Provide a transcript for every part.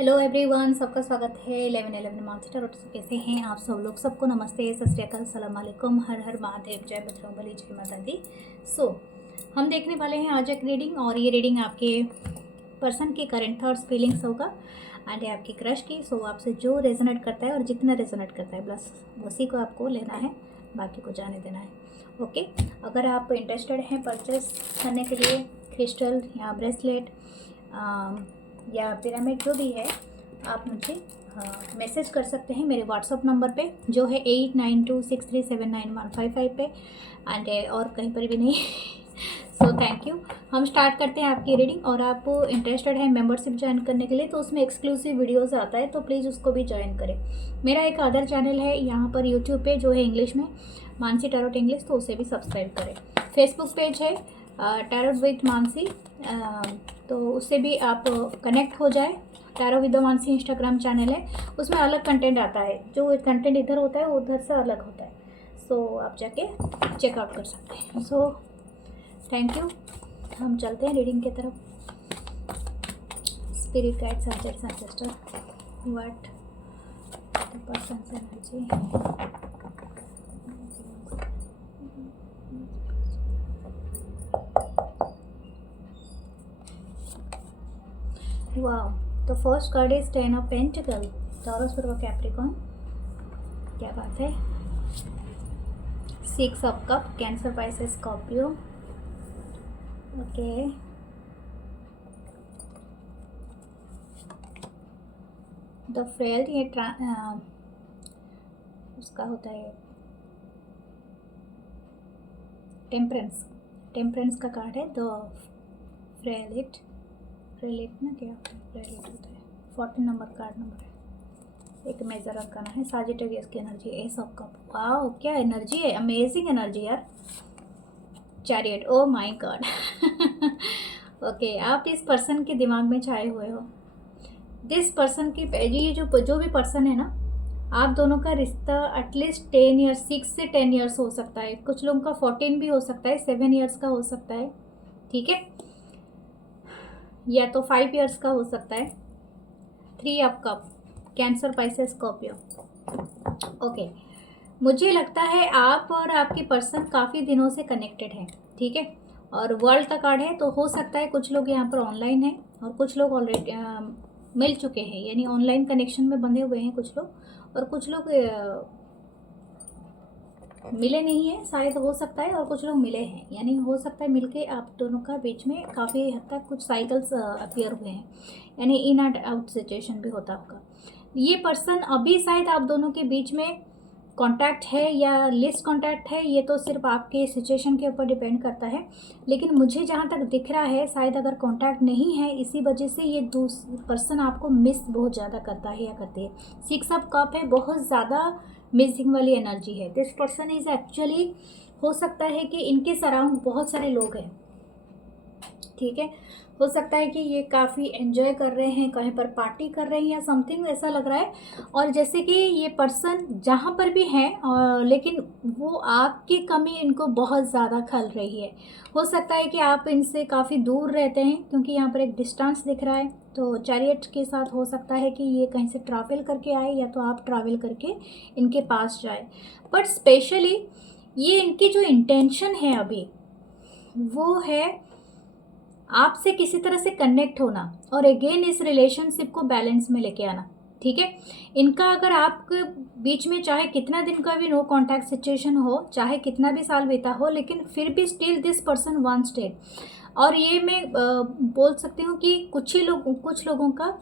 Hello everyone, सबका स्वागत है 11 मानसी टैरोट से। कैसे हैं आप सब लोग? सबको नमस्ते, सत श्री अकाल, सलाम अलैकुम, हर हर महादेव, जय बजरंगबली, जय माता दी। हम देखने वाले हैं आज एक रीडिंग, और ये रीडिंग आपके पर्सन के करंट थॉट्स फीलिंग्स होगा एंड आपकी क्रश की। आपसे जो रेजोनेट करता है और जितना रेजोनेट करता है बस उसी को आपको लेना है, बाकी को जाने देना है। ओके, अगर आप इंटरेस्टेड हैं परचेस करने के लिए क्रिस्टल या ब्रेसलेट या पिरामिड जो भी है, आप मुझे मैसेज कर सकते हैं मेरे व्हाट्सअप नंबर पे जो है 8926379155 पे एंड और कहीं पर भी नहीं। Thank you. हम स्टार्ट करते हैं आपकी रीडिंग। और आप इंटरेस्टेड है मेंबरशिप ज्वाइन करने के लिए तो उसमें एक्सक्लूसिव वीडियोस आता है, तो प्लीज़ उसको भी ज्वाइन करें। मेरा एक अदर चैनल है यहाँ पर यूट्यूब पे जो है इंग्लिश में, मानसी टैरोट इंग्लिश, तो उसे भी सब्सक्राइब करें। फेसबुक पेज है टैरोट विद मानसी, तो उससे भी आप कनेक्ट हो जाए। Tarot with Mansi Instagram channel है, उसमें अलग कंटेंट आता है, जो कंटेंट इधर होता है वो उधर से अलग होता है। आप जाके चेकआउट कर सकते हैं। Thank you. हम चलते हैं रीडिंग की तरफ। Spirit guides, angels, ancestor, what the persons energy. Wow, तो first card is 10 of pentacle, Taurus, पूर्व, कैप्रिकॉर्न। क्या बात है। 6 of cup, Cancer, Pisces, Scorpio. Okay, the फ्रेल, ये उसका होता है टेम्परेंस। टेम्परेंस का कार्ड है द फ्रेलिट। फ्रेलिट ना, क्या फ्रेलिट होता है? 14 नंबर कार्ड नंबर है। एक मेजर रखना है। साजिटेरियस की energy, S of cup. Wow, क्या एनर्जी है, अमेजिंग एनर्जी यार। Chariot, oh my God. Okay, आप इस पर्सन के दिमाग में छाए हुए हो। दिस पर्सन की ये जो भी पर्सन है ना, आप दोनों का रिश्ता एटलीस्ट 10 ईयर्स, 6 से 10 ईयर्स हो सकता है। कुछ लोगों का 14 भी हो सकता है, 7 ईयर्स का हो सकता है, ठीक है, या तो 5 ईयर्स का हो सकता है। 3 of cup, Cancer, Pisces, Scorpio. Okay, मुझे लगता है आप और आपके पर्सन काफ़ी दिनों से कनेक्टेड हैं, ठीक है। और वर्ल्ड का कार्ड है, तो हो सकता है कुछ लोग यहाँ पर ऑनलाइन हैं और कुछ लोग ऑलरेडी मिल चुके हैं, यानी ऑनलाइन कनेक्शन में बंधे हुए हैं कुछ लोग, और कुछ लोग मिले नहीं हैं शायद, हो सकता है, और कुछ लोग मिले हैं, यानी हो सकता है मिलके आप दोनों का बीच में काफ़ी हद तक कुछ साइकिल्स अपीयर हुए हैं, यानी इन एंड आउट सिचुएशन भी होता होगा। ये पर्सन अभी शायद आप दोनों के बीच में कांटेक्ट है या लिस्ट कांटेक्ट है, ये तो सिर्फ आपके सिचुएशन के ऊपर डिपेंड करता है, लेकिन मुझे जहाँ तक दिख रहा है शायद अगर कांटेक्ट नहीं है, इसी वजह से ये पर्सन आपको मिस बहुत ज़्यादा करता है या करती है। 6 ऑफ कप है, बहुत ज़्यादा मिसिंग वाली एनर्जी है। दिस पर्सन इज एक्चुअली, हो सकता है कि इनके सराउंड बहुत सारे लोग हैं, ठीक है। हो सकता है कि ये काफ़ी एंजॉय कर रहे हैं, कहीं पर पार्टी कर रहे हैं या समथिंग ऐसा लग रहा है। और जैसे कि ये पर्सन जहाँ पर भी हैं, लेकिन वो आपकी कमी इनको बहुत ज़्यादा खल रही है। हो सकता है कि आप इनसे काफ़ी दूर रहते हैं, क्योंकि यहाँ पर एक डिस्टेंस दिख रहा है। तो चैरियट के साथ हो सकता है कि ये कहीं से ट्रैवल करके आए, या तो आप ट्रैवल करके इनके पास जाए। बट स्पेशली ये इनकी जो इंटेंशन है अभी, वो है आपसे किसी तरह से कनेक्ट होना और अगेन इस रिलेशनशिप को बैलेंस में लेके आना, ठीक है। इनका अगर आपके बीच में चाहे कितना दिन का भी नो कांटेक्ट सिचुएशन हो, चाहे कितना भी साल बीता हो, लेकिन फिर भी still this person wants stay. और ये मैं बोल सकती हूँ कि कुछ लोगों का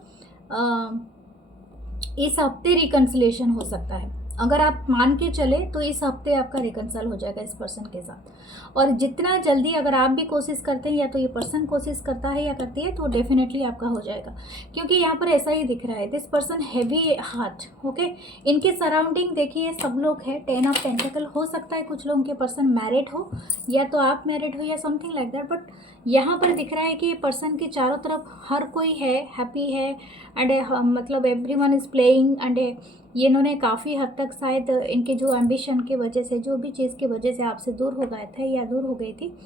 इस हफ्ते रिकन्सिलेशन हो सकता है। अगर आप मान के चले तो इस हफ्ते आपका रिकन्सल हो जाएगा इस पर्सन के साथ। और जितना जल्दी अगर आप भी कोशिश करते हैं, या तो ये पर्सन कोशिश करता है या करती है, तो डेफिनेटली आपका हो जाएगा, क्योंकि यहाँ पर ऐसा ही दिख रहा है। This person heavy heart, okay. इनके सराउंडिंग देखिए सब लोग हैं। 10 ऑफ पेंटिकल, हो सकता है कुछ लोगों के पर्सन मैरिड हो, या तो आप मैरिड हो, या समथिंग लाइक दैट। बट यहाँ पर दिख रहा है कि पर्सन के चारों तरफ हर कोई है, हैप्पी है, एंड मतलब एवरीवन इज़ प्लेइंग, एंड ये इन्होंने काफ़ी हद तक शायद इनके जो एम्बिशन की वजह से, जो भी चीज़ की वजह से आपसे दूर हो गए थे या दूर हो गई थी,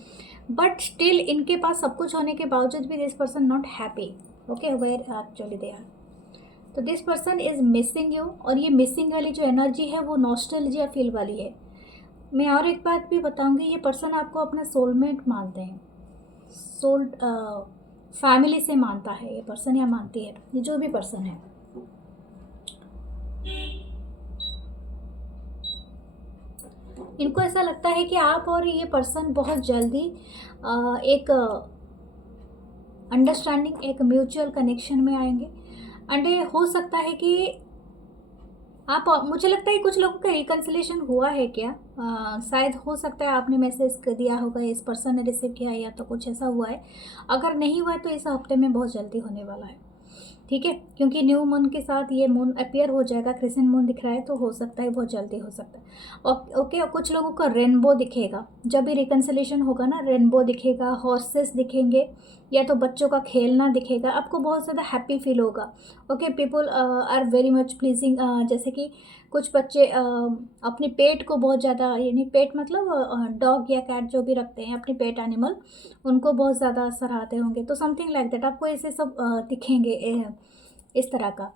बट स्टिल इनके पास सब कुछ होने के बावजूद भी this person not happy, okay, where actually they are. तो this person is missing you, और ये मिसिंग वाली जो एनर्जी है वो नॉस्टैल्जिया फील वाली है। मैं और एक बात भी बताऊंगी, ये पर्सन आपको अपना सोलमेट मानते हैं, सोल फैमिली से मानता है ये पर्सन या मानती है, ये जो भी पर्सन है। इनको ऐसा लगता है कि आप और ये पर्सन बहुत जल्दी एक अंडरस्टैंडिंग, एक म्यूचुअल कनेक्शन में आएंगे। एंड हो सकता है कि आप, मुझे लगता है कुछ लोगों का रिकन्सिलेशन हुआ है क्या, शायद हो सकता है आपने मैसेज कर दिया होगा, इस पर्सन ने रिसीव किया, या तो कुछ ऐसा हुआ है। अगर नहीं हुआ है तो इस हफ्ते में बहुत जल्दी होने वाला है, ठीक है, क्योंकि न्यू मून के साथ ये मून अपीयर हो जाएगा, क्रिसेंट मून दिख रहा है, तो हो सकता है बहुत जल्दी हो सकता है। ओके, और कुछ लोगों का रेनबो दिखेगा जब भी रिकन्सिलेशन होगा ना, रेनबो दिखेगा, हॉर्सेस दिखेंगे, या तो बच्चों का खेलना दिखेगा, आपको बहुत ज़्यादा हैप्पी फील होगा। Okay, people are very much pleasing, जैसे कि कुछ बच्चे अपने पेट को बहुत ज़्यादा, यानी पेट मतलब डॉग या कैट जो भी रखते हैं अपने पेट एनिमल, उनको बहुत ज़्यादा सराहते होंगे, तो समथिंग लाइक दैट आपको ऐसे सब दिखेंगे इस तरह का।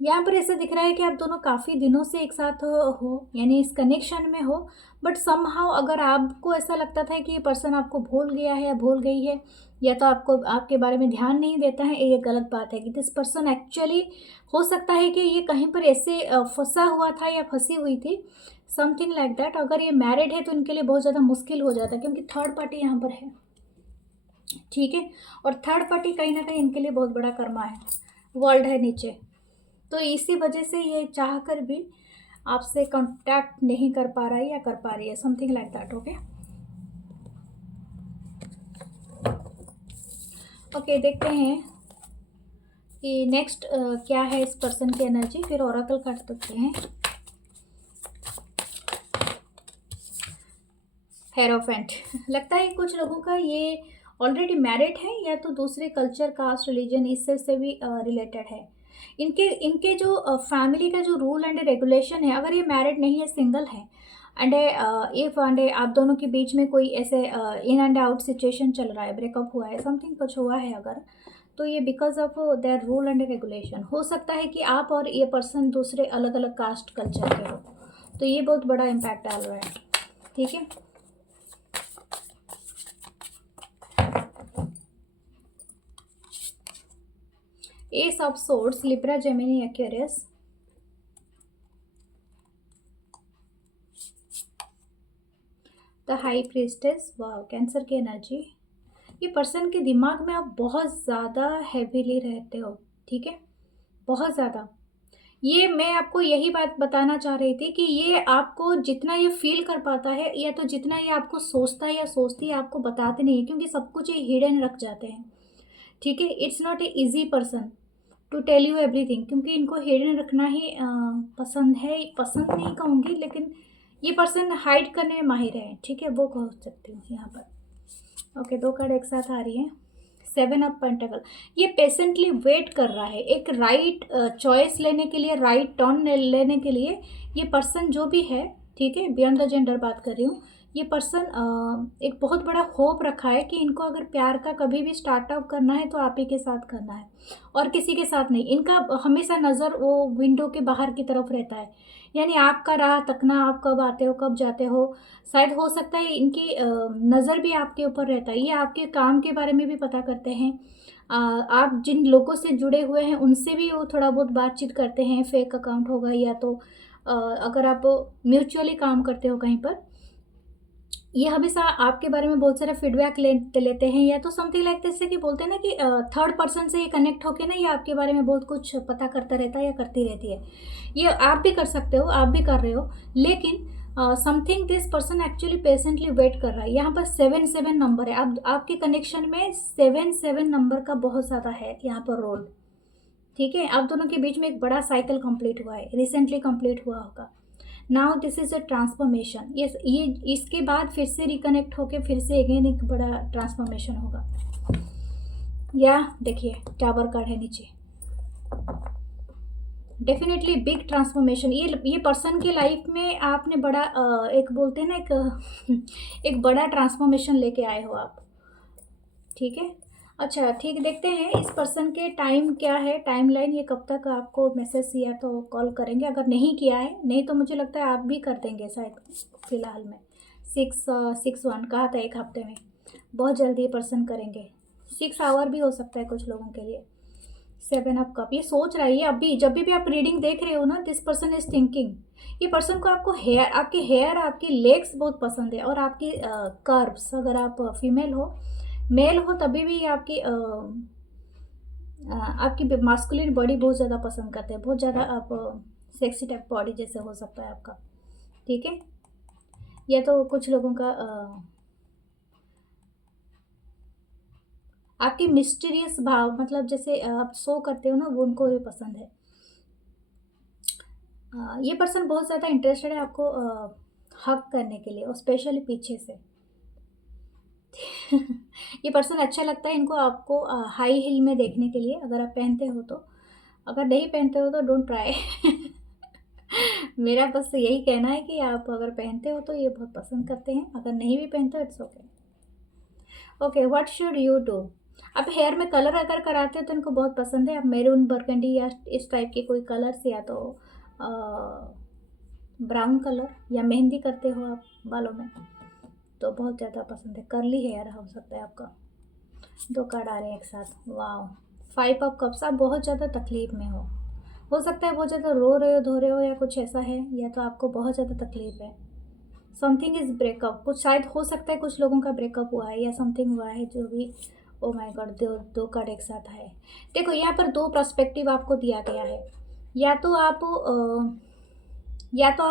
यहाँ पर ऐसे दिख रहा है कि आप दोनों काफ़ी दिनों से एक साथ हो, यानी इस कनेक्शन में हो, बट समहाउ अगर आपको ऐसा लगता था कि ये पर्सन आपको भूल गया है या भूल गई है, या तो आपको आपके बारे में ध्यान नहीं देता है, ये गलत बात है। कि दिस पर्सन एक्चुअली, हो सकता है कि ये कहीं पर ऐसे फंसा हुआ था या फंसी हुई थी, समथिंग लाइक दैट। अगर ये मैरिड है तो इनके लिए बहुत ज़्यादा मुश्किल हो जाता है, क्योंकि थर्ड पार्टी यहाँ पर है, ठीक है, और थर्ड पार्टी कहीं ना कहीं इनके लिए बहुत बड़ा कर्मा है, वर्ल्ड है नीचे, तो इसी वजह से ये चाह कर भी आपसे कांटेक्ट नहीं कर पा रहा है या कर पा रही है, something like that. Okay okay, देखते हैं कि नेक्स्ट क्या है इस पर्सन की एनर्जी, फिर ओरेकल काट सकते हैं। हेरोफेंट लगता है कुछ लोगों का ये ऑलरेडी मैरिड है, या तो दूसरे कल्चर, कास्ट, रिलीजन इससे से भी रिलेटेड है। इनके जो फैमिली का जो रूल एंड रेगुलेशन है, अगर ये मैरिड नहीं है, सिंगल है, एंड इफ एंड आप दोनों के बीच में कोई ऐसे इन एंड आउट सिचुएशन चल रहा है, ब्रेकअप हुआ है, समथिंग कुछ हुआ है अगर, तो ये because of their rule and regulation. हो सकता है कि आप और ये पर्सन दूसरे अलग अलग कास्ट कल्चर के हो, तो ये बहुत बड़ा इम्पैक्ट डाल रहा है, ठीक है। S of swords, Libra, Gemini, Aquarius, the high priestess, वाह, कैंसर की एनर्जी। ये पर्सन के दिमाग में आप बहुत ज़्यादा हैवीली रहते हो, ठीक है, बहुत ज़्यादा। ये मैं आपको यही बात बताना चाह रही थी कि ये आपको जितना ये फील कर पाता है, या तो जितना ये आपको सोचता है या सोचती है, आपको बताते नहीं है, क्योंकि सब कुछ ये हिडन रख जाते हैं, ठीक है। It's not a easy person to tell you everything, क्योंकि इनको हिडन रखना ही पसंद है, पसंद नहीं कहूँगी, लेकिन ये पर्सन हाइड करने में माहिर है, ठीक है, वो कह सकती हूँ यहाँ पर। ओके, दो कार्ड एक साथ आ रही हैं। 7 ऑफ पेंटिकल, ये पेशेंटली वेट कर रहा है एक राइट चॉइस लेने के लिए, राइट टर्न लेने के लिए। ये पर्सन जो भी है, ठीक है, बियॉन्ड द जेंडर बात कर रही हूँ, ये पर्सन एक बहुत बड़ा होप रखा है कि इनको अगर प्यार का कभी भी स्टार्टअप करना है तो आप ही के साथ करना है, और किसी के साथ नहीं। इनका हमेशा नज़र वो विंडो के बाहर की तरफ रहता है, यानी आपका राह तकना, आप कब आते हो कब जाते हो। शायद हो सकता है इनकी नज़र भी आपके ऊपर रहता है, ये आपके काम के बारे में भी पता करते हैं। आप जिन लोगों से जुड़े हुए हैं उनसे भी वो थोड़ा बहुत बातचीत करते हैं, फेक अकाउंट होगा, या तो अगर आप म्यूचुअली काम करते हो कहीं पर, ये हमेशा आपके बारे में बहुत सारा फीडबैक लेते हैं, या तो समथिंग लाइक जैसे कि बोलते हैं ना कि थर्ड पर्सन से ये कनेक्ट होके ना, ये आपके बारे में बहुत कुछ पता करता रहता है या करती रहती है। ये आप भी कर सकते हो, आप भी कर रहे हो, लेकिन something this person actually patiently wait कर रहा है। यहाँ पर 7 नंबर है, आपके कनेक्शन में 7 नंबर का बहुत ज़्यादा है यहाँ पर रोल, ठीक है। आप दोनों के बीच में एक बड़ा साइकिल कंप्लीट हुआ है, रिसेंटली कंप्लीट हुआ होगा। Now this is a transformation, ये इसके बाद फिर से रिकनेक्ट होके फिर से अगेन एक बड़ा ट्रांसफॉर्मेशन होगा। या देखिए टावर कार्ड है नीचे, डेफिनेटली बिग ट्रांसफॉर्मेशन। ये पर्सन की लाइफ में आपने बड़ा एक बोलते हैं ना एक बड़ा ट्रांसफॉर्मेशन लेके आए हो आप, ठीक है। अच्छा ठीक, देखते हैं इस पर्सन के टाइम क्या है, टाइमलाइन, ये कब तक आपको मैसेज किया तो कॉल करेंगे। अगर नहीं किया है, नहीं तो मुझे लगता है आप भी कर देंगे शायद फ़िलहाल में। 6 1 कहा था 1 हफ्ते में, बहुत जल्दी ये पर्सन करेंगे। 6 आवर भी हो सकता है कुछ लोगों के लिए। 7 ऑफ कप, ये सोच रहा है, ये अभी जब भी आप रीडिंग देख रहे हो ना, दिस पर्सन इज थिंकिंग। ये पर्सन को आपको हेयर, आपकी लेग्स बहुत पसंद है, और आपकी कर्व्स, अगर आप फीमेल हो, मेल हो तभी भी आपकी मास्कुलिन बॉडी बहुत ज़्यादा पसंद करते हैं, बहुत ज़्यादा आप सेक्सी टाइप बॉडी जैसे हो सकता है आपका। ठीक है, ये तो कुछ लोगों का आपकी मिस्टीरियस भाव, मतलब जैसे आप शो करते हो ना, वो उनको ये पसंद है। ये पर्सन बहुत ज़्यादा इंटरेस्टेड है आपको हक करने के लिए, और स्पेशली पीछे से। ये पर्सन अच्छा लगता है इनको आपको हाई हील में देखने के लिए, अगर आप पहनते हो तो। अगर नहीं पहनते हो तो डोंट ट्राई। मेरा बस यही कहना है कि आप अगर पहनते हो तो ये बहुत पसंद करते हैं, अगर नहीं भी पहनते हो it's okay. Okay, what should you do? आप हेयर में कलर अगर कराते हो तो इनको बहुत पसंद है। आप मैरून, बरगंडी या इस टाइप के कोई कलर्स, या तो ब्राउन कलर, या मेहंदी करते हो आप बालों में, तो बहुत ज़्यादा पसंद है। करली हेयर हो सकता है आपका। 2 कार्ड आ रहे हैं एक साथ, वाह। 5 ऑफ कप्स, आप बहुत ज़्यादा तकलीफ़ में हो सकता है बहुत ज़्यादा रो रहे हो, धो रहे हो, या कुछ ऐसा है, या तो आपको बहुत ज़्यादा तकलीफ़ है। समथिंग इज़ ब्रेकअप, कुछ शायद हो सकता है कुछ लोगों का ब्रेकअप हुआ है, या समथिंग हुआ है जो भी। ओ माय गॉड, 2 कार्ड एक साथ है। देखो यहाँ पर 2 पर्सपेक्टिव आपको दिया गया है। या तो आप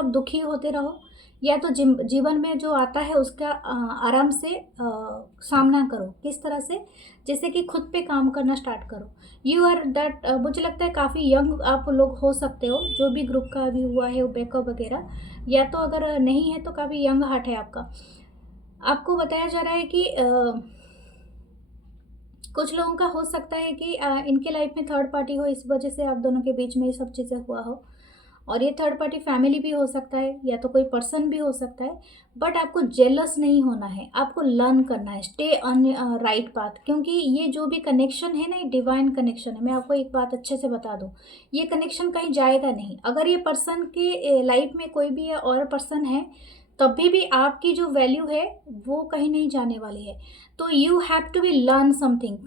दुखी होते रहो, या तो जीवन में जो आता है उसका आराम से सामना करो। किस तरह से? जैसे कि खुद पे काम करना स्टार्ट करो। यू आर दैट, मुझे लगता है काफ़ी यंग आप लोग हो सकते हो, जो भी ग्रुप का अभी हुआ है वो बैकअप वगैरह, या तो अगर नहीं है तो काफ़ी यंग हार्ट है आपका। आपको बताया जा रहा है कि कुछ लोगों का हो सकता है कि इनके लाइफ में थर्ड पार्टी हो, इस वजह से आप दोनों के बीच में ये सब चीज़ें हुआ हो। और ये थर्ड पार्टी फैमिली भी हो सकता है, या तो कोई पर्सन भी हो सकता है। बट आपको जेलस नहीं होना है, आपको लर्न करना है, स्टे ऑन राइट पाथ। क्योंकि ये जो भी कनेक्शन है ना, ये डिवाइन कनेक्शन है। मैं आपको एक बात अच्छे से बता दूँ, ये कनेक्शन कहीं जाएगा नहीं। अगर ये पर्सन के लाइफ में कोई भी और पर्सन है, तभी भी आपकी जो वैल्यू है वो कहीं नहीं जाने वाली है। तो you have to be learn something.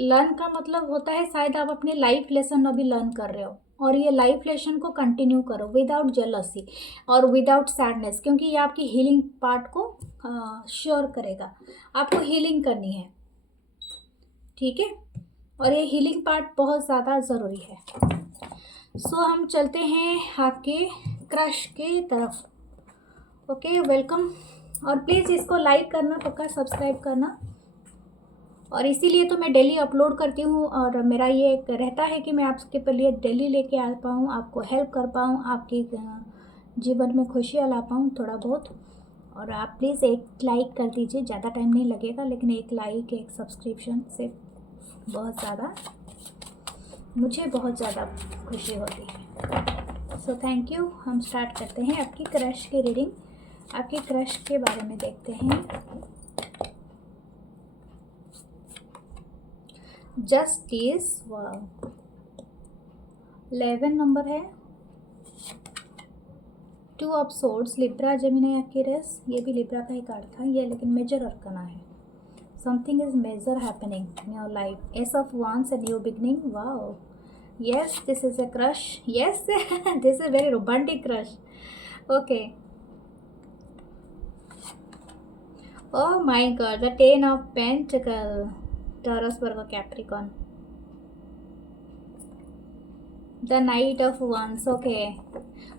Learn का मतलब होता है शायद आप अपने लाइफ लेसन अभी लर्न कर रहे हो, और ये लाइफ लेसन को कंटिन्यू करो विदाउट जेलसी और विदाउट सैडनेस, क्योंकि ये आपकी हीलिंग पार्ट को श्योर करेगा। आपको हीलिंग करनी है, ठीक है, और ये हीलिंग पार्ट बहुत ज़्यादा ज़रूरी है। सो हम चलते हैं आपके क्रश के तरफ। Okay, welcome. और प्लीज़ इसको लाइक करना, पक्का सब्सक्राइब करना। और इसीलिए तो मैं डेली अपलोड करती हूँ, और मेरा ये एक रहता है कि मैं आपके लिए डेली लेके आ पाऊँ, आपको हेल्प कर पाऊँ, आपके जीवन में खुशियाँ ला पाऊँ थोड़ा बहुत। और आप प्लीज़ एक लाइक कर दीजिए, ज़्यादा टाइम नहीं लगेगा, लेकिन एक लाइक, एक सब्सक्रिप्शन से बहुत ज़्यादा, मुझे बहुत ज़्यादा खुशी होती है। So thank you. हम स्टार्ट करते हैं आपकी क्रश की रीडिंग। आपके क्रश के बारे में देखते हैं। जस्टिस, वाह, 11 नंबर है। 2 of swords, Libra, Gemini, Aquarius, ये भी लिब्रा का ही कार्ड था ये, लेकिन मेजर अरकाना है। Something is major happening in your life. Ace of wands, a new beginning, wow, yes, this is a crush, yes. This is very romantic crush. Okay, oh my god, the 10 of pentacle, Taurus, Virgo, Capricorn, the Knight of Wands। Okay,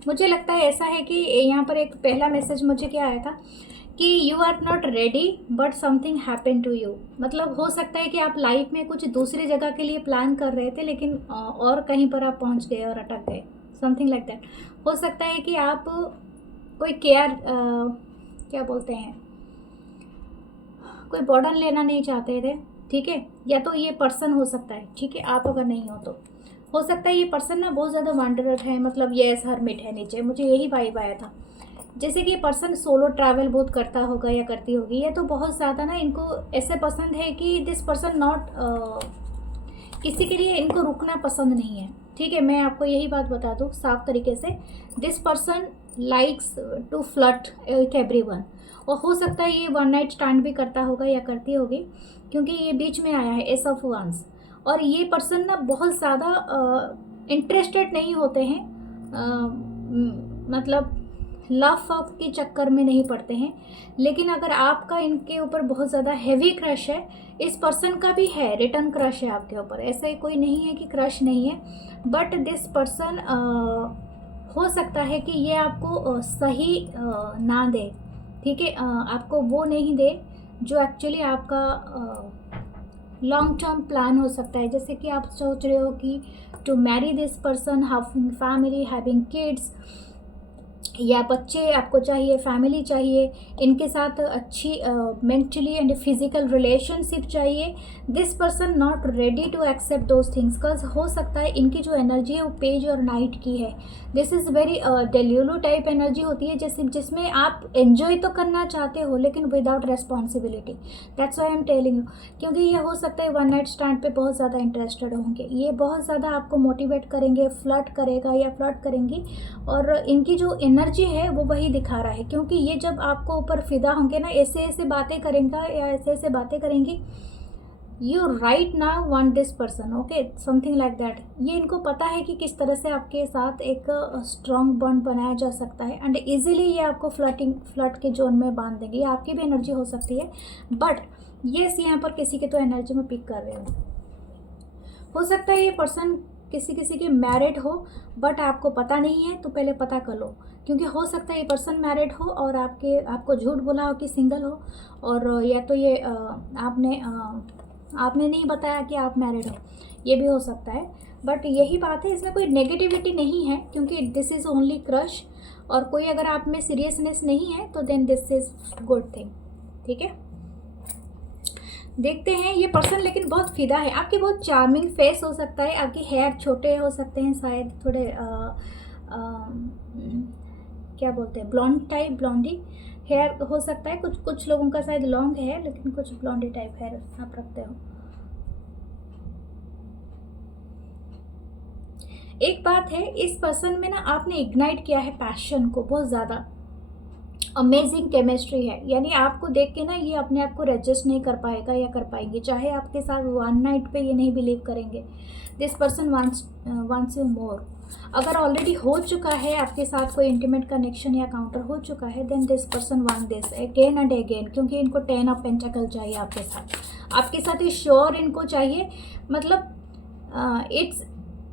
मुझे लगता है ऐसा है कि यहाँ पर एक पहला मैसेज मुझे क्या आया था कि you are not ready but something happen to you. मतलब हो सकता है कि आप लाइफ में कुछ दूसरी जगह के लिए प्लान कर रहे थे, लेकिन और कहीं पर आप पहुँच गए और अटक गए, समथिंग लाइक दैट। हो सकता है कि आप कोई केयर, क्या बोलते हैं, कोई बर्डन लेना नहीं चाहते थे, ठीक है, या तो ये पर्सन हो सकता है, ठीक है, आप अगर नहीं हो तो हो सकता है ये पर्सन ना बहुत ज़्यादा वांडरर है, मतलब ये हरमिट है नीचे, मुझे यही वाइब आया था जैसे कि ये पर्सन सोलो ट्रैवल बहुत करता होगा या करती होगी, ये तो बहुत ज़्यादा ना इनको ऐसे पसंद है कि दिस पर्सन नॉट किसी के लिए इनको रुकना पसंद नहीं है। ठीक है, मैं आपको यही बात बता दूँ साफ तरीके से, this person likes to flirt with everyone. और हो सकता है ये वन नाइट स्टैंड भी करता होगा या करती होगी, क्योंकि ये बीच में आया है एस ऑफ वांस। और ये पर्सन ना बहुत ज़्यादा इंटरेस्टेड नहीं होते हैं, मतलब लव फक के चक्कर में नहीं पड़ते हैं। लेकिन अगर आपका इनके ऊपर बहुत ज़्यादा हैवी क्रश है, इस पर्सन का भी है रिटर्न क्रश है आपके ऊपर, ऐसा ही कोई नहीं है कि क्रश नहीं है। बट दिस पर्सन हो सकता है कि ये आपको सही ना दे, ठीक है, आपको वो नहीं दे जो एक्चुअली आपका लॉन्ग टर्म प्लान हो सकता है। जैसे कि आप सोच रहे हो कि to marry this person, having family, having kids, या बच्चे आपको चाहिए, फैमिली चाहिए, इनके साथ अच्छी मेंटली एंड फिजिकल रिलेशनशिप चाहिए। This person not ready to accept those things, cause हो सकता है इनकी जो एनर्जी है वो पेज और नाइट की है। This is very delulu type energy होती है, जैसे जिसमें आप एंजॉय तो करना चाहते हो लेकिन without responsibility. That's why I am telling you, क्योंकि ये हो सकता है वन नाइट स्टैंड पे बहुत ज़्यादा इंटरेस्टेड होंगे, ये बहुत ज़्यादा आपको मोटिवेट करेंगे, फ्लर्ट करेगा या फ्लर्ट करेंगी, और इनकी जो एनर्जी है वो वही दिखा रहा है। क्योंकि ये जब आपको ऊपर फिदा होंगे ना, ऐसे ऐसे बातें करेंगे या ऐसे ऐसे बातें करेंगी, you right now want this person, okay, something like that. ये इनको पता है कि किस तरह से आपके साथ एक स्ट्रॉन्ग बॉन्ड बनाया जा सकता है, एंड इजीली ये आपको फ्लर्ट के जोन में बांध देंगे। ये आपकी भी एनर्जी हो सकती है, बट येस यहाँ पर किसी के तो एनर्जी में पिक कर रहे हो सकता है ये पर्सन किसी किसी के मैरिड हो, बट आपको पता नहीं है, तो पहले पता कर लो। क्योंकि हो सकता है ये पर्सन मैरिड हो और आपको झूठ बोला हो कि सिंगल हो, और या तो ये आपने नहीं बताया कि आप मैरिड हो, ये भी हो सकता है। बट यही बात है, इसमें कोई नेगेटिविटी नहीं है, क्योंकि दिस इज़ ओनली क्रश, और कोई अगर आप में सीरियसनेस नहीं है तो then this is good thing. ठीक है, देखते हैं ये पर्सन लेकिन बहुत फिदा है। आपकी बहुत चार्मिंग फेस हो सकता है, आपके हेयर छोटे हो सकते हैं, शायद थोड़े क्या बोलते हैं, ब्लॉन्ड टाइप, ब्लॉन्डी हेयर हो सकता है। कुछ लोगों का शायद लॉन्ग है, लेकिन कुछ ब्लॉन्डी टाइप हेयर आप रखते हो। एक बात है, इस पर्सन में ना आपने इग्नाइट किया है पैशन को बहुत ज़्यादा, अमेजिंग केमिस्ट्री है। यानी आपको देख के ना ये अपने आप को रेजिस्ट नहीं कर पाएगा या कर पाएंगे, चाहे आपके साथ वन नाइट पे ये नहीं बिलीव करेंगे। This person wants you more. अगर ऑलरेडी हो चुका है आपके साथ कोई इंटीमेट कनेक्शन या काउंटर हो चुका है, then this person want this again and again, क्योंकि इनको 10 ऑफ पेंटाकल चाहिए आपके साथ ये श्योर इनको चाहिए। मतलब इट्स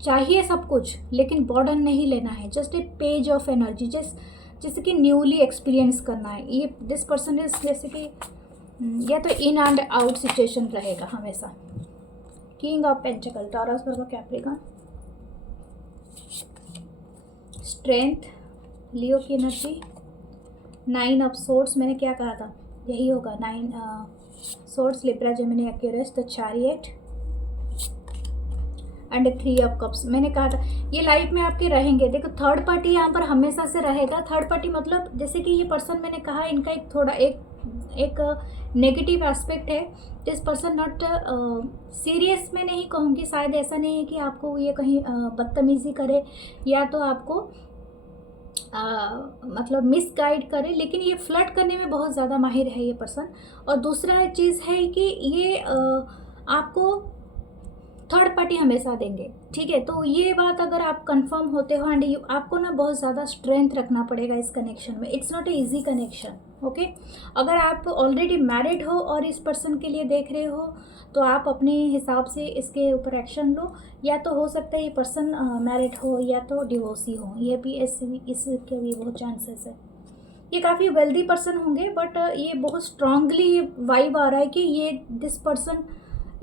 चाहिए सब कुछ, लेकिन बॉर्डन नहीं लेना है, just a page of energy, जैसे कि न्यूली एक्सपीरियंस करना है। ये दिस पर्सन इज जैसे कि या तो इन एंड आउट सिचुएशन रहेगा हमेशा। King of pentacle, Taurus, Virgo, Capricorn, strength, Leo की एनर्जी, 9 ऑफ सोर्ड्स, मैंने क्या कहा था, यही होगा 9 swords, Libra, Gemini, Aquarius, the chariot and 3 of cups. मैंने कहा था ये लाइफ में आपके रहेंगे। देखो थर्ड पार्टी यहाँ पर हमेशा से रहेगा। थर्ड पार्टी मतलब जैसे कि ये पर्सन, मैंने कहा इनका एक थोड़ा एक नेगेटिव एस्पेक्ट है। दिस पर्सन नॉट सीरियस में नहीं कहूँगी, शायद ऐसा नहीं है कि आपको ये कहीं बदतमीज़ी करे या तो आपको मतलब मिसगाइड करे, लेकिन ये फ्लर्ट करने में बहुत ज़्यादा माहिर है ये पर्सन। और दूसरा चीज़ है कि ये आपको थर्ड पार्टी हमेशा देंगे। ठीक है, तो ये बात अगर आप कंफर्म होते हो, एंड आपको ना बहुत ज़्यादा स्ट्रेंथ रखना पड़ेगा इस कनेक्शन में। It's not a easy connection, okay. अगर आप ऑलरेडी मैरिड हो और इस पर्सन के लिए देख रहे हो, तो आप अपने हिसाब से इसके ऊपर एक्शन लो। या तो हो सकता है ये पर्सन मैरिड हो या तो डिवोर्सी हो, ये भी इसके भी बहुत चांसेस है। ये काफ़ी वेल्दी पर्सन होंगे, बट ये बहुत स्ट्रांगली वाइब आ रहा है कि ये दिस पर्सन,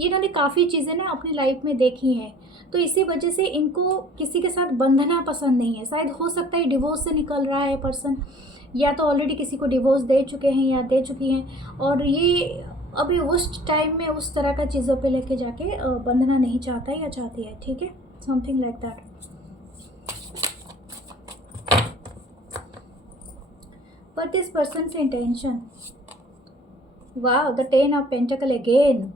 इन्होंने काफ़ी चीज़ें ना अपनी लाइफ में देखी हैं, तो इसी वजह से इनको किसी के साथ बंधना पसंद नहीं है। शायद हो सकता है डिवोर्स से निकल रहा है पर्सन, या तो ऑलरेडी किसी को डिवोर्स दे चुके हैं या दे चुकी हैं, और ये अभी उस टाइम में उस तरह का चीज़ों पे लेके जाके बंधना नहीं चाहता है या चाहती है। ठीक है, something like that. But this person's intention. Wow, the 10 of Pentacle again.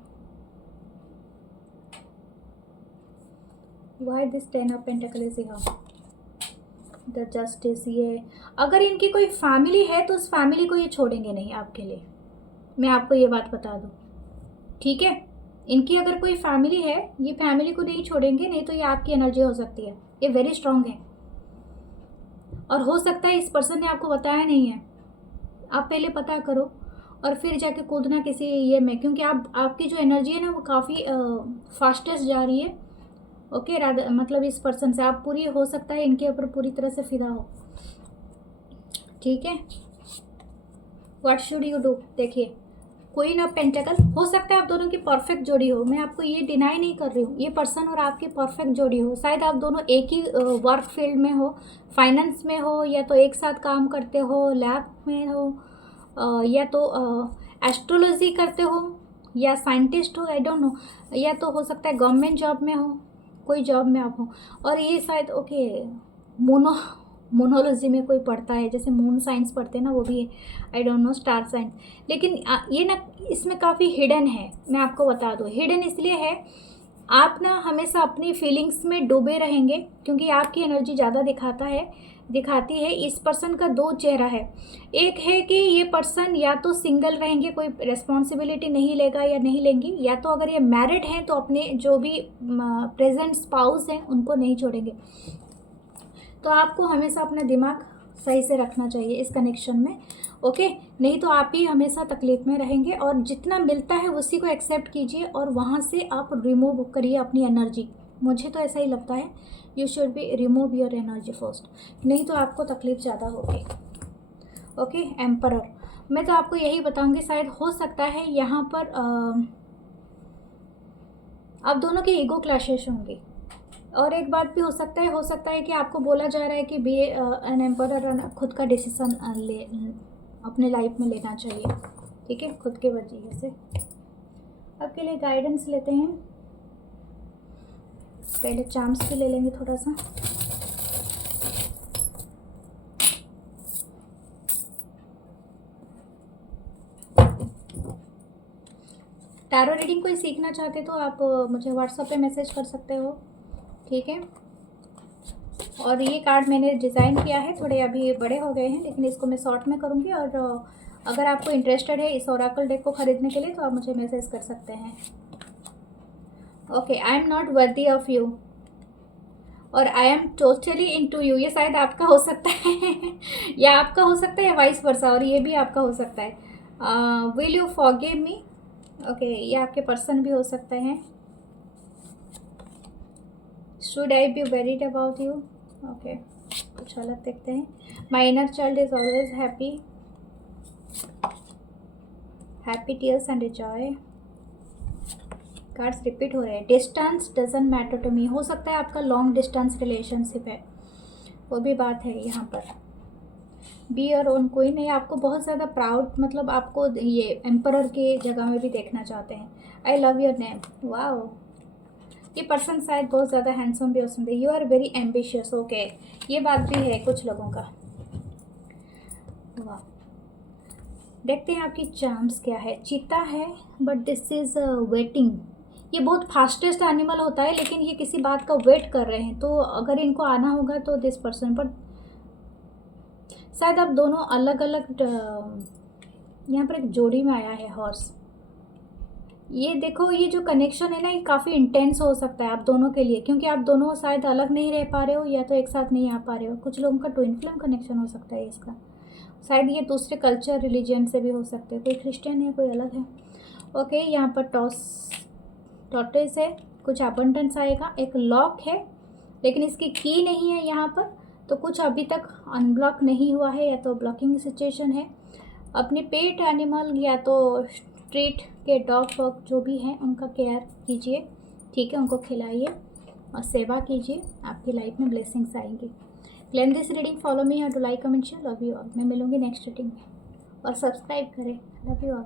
Why this 10 of Pentacle is here? The justice. ये अगर इनकी कोई फैमिली है तो उस फैमिली को ये छोड़ेंगे नहीं आपके लिए, मैं आपको ये बात बता दूँ, ठीक है। इनकी अगर कोई फैमिली है, ये फैमिली को नहीं छोड़ेंगे, नहीं तो ये आपकी एनर्जी हो सकती है, ये वेरी स्ट्रांग है। और हो सकता है इस पर्सन ने आपको बताया नहीं है, आप पहले पता करो और फिर जाके कूदना किसी ये में, क्योंकि आपकी जो एनर्जी है ना वो काफ़ी फास्टेस्ट जा रही है। ओके राधा, मतलब इस पर्सन से आप पूरी, हो सकता है इनके ऊपर पूरी तरह से फिदा हो, ठीक है। What should you do? देखिए क्वीन ऑफ पेंटेकल, हो सकता है आप दोनों की परफेक्ट जोड़ी हो, मैं आपको ये डिनाई नहीं कर रही हूँ, ये पर्सन और आपकी परफेक्ट जोड़ी हो। शायद आप दोनों एक ही वर्क फील्ड में हो, फाइनेंस में हो, या तो एक साथ काम करते हो, लैब में हो, या तो एस्ट्रोलॉजी करते हो, या साइंटिस्ट हो, आई डोंट नो, या तो हो सकता है गवर्नमेंट जॉब में हो, कोई जॉब में आप हो। और ये शायद ओके मोनोलॉजी में कोई पढ़ता है, जैसे मून साइंस पढ़ते हैं ना, वो भी है, I don't know, star signs. लेकिन ये ना इसमें काफ़ी हिडन है, मैं आपको बता दूँ। हिडन इसलिए है, आप ना हमेशा अपनी फीलिंग्स में डूबे रहेंगे, क्योंकि आपकी एनर्जी ज़्यादा दिखाती है। इस पर्सन का दो चेहरा है, एक है कि ये पर्सन या तो सिंगल रहेंगे, कोई रिस्पॉन्सिबिलिटी नहीं लेगा या नहीं लेंगी, या तो अगर ये मैरिड हैं तो अपने जो भी प्रेजेंट स्पाउस हैं उनको नहीं छोड़ेंगे। तो आपको हमेशा अपना दिमाग सही से रखना चाहिए इस कनेक्शन में, ओके। नहीं तो आप ही हमेशा तकलीफ में रहेंगे, और जितना मिलता है उसी को एक्सेप्ट कीजिए और वहाँ से आप रिमूव करिए अपनी एनर्जी। मुझे तो ऐसा ही लगता है, you should be remove your energy first, नहीं तो आपको तकलीफ ज़्यादा होगी, ओके। एम्परर, मैं तो आपको यही बताऊंगी, शायद हो सकता है यहाँ पर आप दोनों की ईगो क्लैशेस होंगी। और एक बात भी हो सकता है कि आपको बोला जा रहा है कि बी एन एम्परर, खुद का डिसीजन ले अपने लाइफ में लेना चाहिए, ठीक है, खुद के वजह से। अब के लिए गाइडेंस लेते हैं, पहले चार्म्स भी ले लेंगे थोड़ा सा। टैरो रीडिंग कोई सीखना चाहते तो आप मुझे व्हाट्सएप पे मैसेज कर सकते हो, ठीक है। और ये कार्ड मैंने डिज़ाइन किया है, थोड़े अभी बड़े हो गए हैं, लेकिन इसको मैं शॉर्ट में करूँगी। और अगर आपको इंटरेस्टेड है इस ओरेकल डेक को ख़रीदने के लिए तो आप मुझे मैसेज कर सकते हैं, okay. I am not worthy of you और I am totally into you, ये शायद आपका हो सकता है या आपका हो सकता है, या वाइस वर्सा, और ये भी आपका हो सकता है। Will you forgive me, okay, ये आपके पर्सन भी हो सकते हैं। Should I be worried about you, okay, कुछ अलग देखते हैं। My inner child is always happy tears and joy. Cards repeat हो रहे हैं। Distance doesn't matter to me, हो सकता है आपका लॉन्ग डिस्टेंस रिलेशनशिप है, वो भी बात है यहाँ पर। बी और ओन कोई नहीं, आपको बहुत ज़्यादा प्राउड, मतलब आपको ये एम्परर के जगह में भी देखना चाहते हैं। I love your name, wow, ये पर्सन शायद बहुत ज़्यादा हैंडसम भी हो सकते हैं। You are very ambitious, okay, ये बात भी है कुछ लोगों का। वाह, देखते हैं आपकी चार्म्स क्या है। चीता है, बट दिस इज़ वेटिंग, ये बहुत फास्टेस्ट एनिमल होता है, लेकिन ये किसी बात का वेट कर रहे हैं। तो अगर इनको आना होगा तो दिस पर्सन, पर शायद आप दोनों अलग अलग, यहाँ पर एक जोड़ी में आया है हॉर्स। ये देखो, ये जो कनेक्शन है ना, ये काफ़ी इंटेंस हो सकता है आप दोनों के लिए, क्योंकि आप दोनों शायद अलग नहीं रह पा रहे हो, या तो एक साथ नहीं आ पा रहे हो। कुछ लोगों का ट्विन फ्लेम कनेक्शन हो सकता है इसका, शायद ये दूसरे कल्चर रिलीजन से भी हो सकते हैं, कोई क्रिश्चियन है, कोई अलग है, ओके। यहाँ पर टॉर्टोइस है, कुछ अबंडेंस आएगा। एक लॉक है, लेकिन इसकी की नहीं है यहाँ पर, तो कुछ अभी तक अनब्लॉक नहीं हुआ है, या तो ब्लॉकिंग सिचुएशन है। अपने पेट एनिमल या तो स्ट्रीट के डॉग वॉग जो भी हैं उनका केयर कीजिए, ठीक है, उनको खिलाइए और सेवा कीजिए, आपकी लाइफ में ब्लेसिंग्स आएंगी। Claim this reading, follow me, to like, comment, share, love you all. मैं मिलूंगी नेक्स्ट रीडिंग में, और सब्सक्राइब करें, लव यू ऑल।